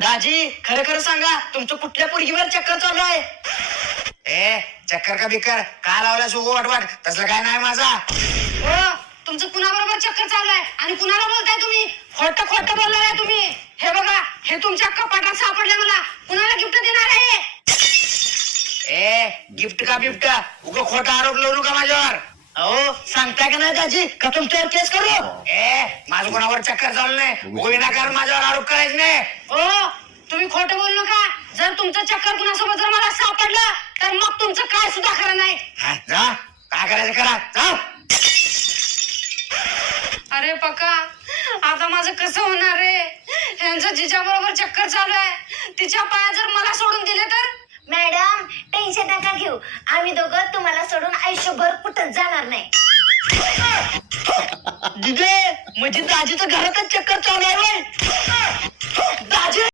दाजी खरं खरं सांगा तुमचं कुठल्या पोरगीवर चक्कर चालू आहे? ए चक्कर का बिक्कर का लावला सुगो वाटवाट तसलं काय नाही माझा. हो तुमचं कुणाबरोबर चक्कर चालू आहे आणि कुणाला बोलताय तुम्ही? खोटं खोटं बोललाय तुम्ही. हे बघा हे तुमच्या कपाटात सापडलं मला. कुणाला गिफ्ट देणार आहे? ए गिफ्ट का बिफ्ट उगा खोटा आरोप लावू नका माझ्यावर. अहो सांगताय का नाही दाजी का तुमच्यावर केस करू? ए माझं कोणावर चक्कर चालू नाही. विनाकारण माझ्यावर आरोप करायचे नाही. हो तुम्ही खोटं बोलू नका. जर तुमचं चक्कर कुणासोबत जर मला सापडलं तर मग तुमचं काय सुद्धा खरं नाही. हा, जा काय करायचं करा जा. अरे पक्का आता माझं कसं होणार रे? ह्यांचं जिच्या बरोबर चक्कर चालू आहे. तिच्या पाया जर मला सोडून दिले तर? मॅडम टेन्शन नका घेऊ. आम्ही दोघं तुम्हाला सोडून आयुष्यभर कुठंच जाणार नाही. दिदे म्हणजे दाजीचं घरातच चक्कर चालू आहे. दाजी